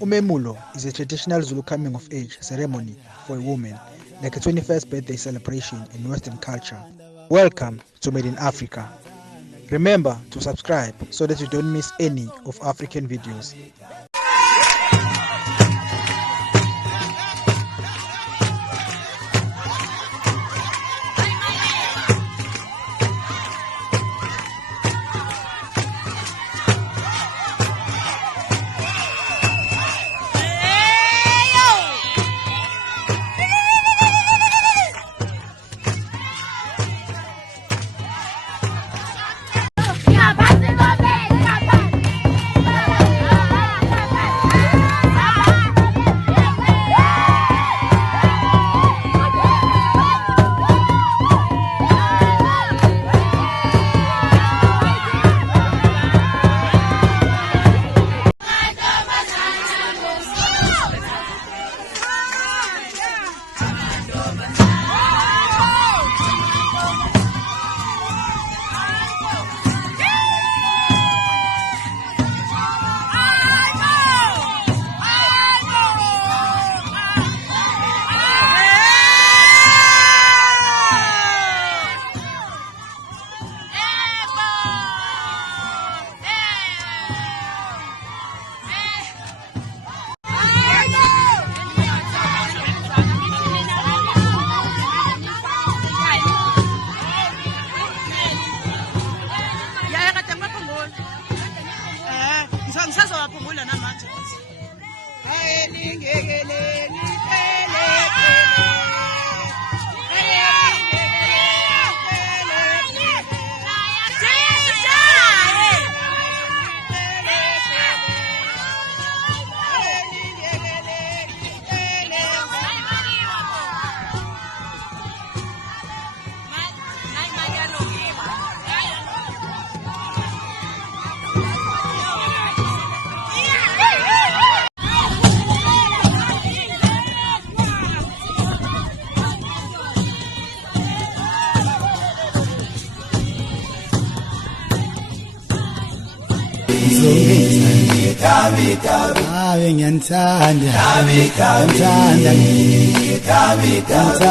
uMemulo is a traditional Zulu coming of age ceremony for a woman, like a 21st birthday celebration in Western culture. Welcome to Made in Africa. Remember to subscribe so that you don't miss any of African videos. Kabi ngiyanthanda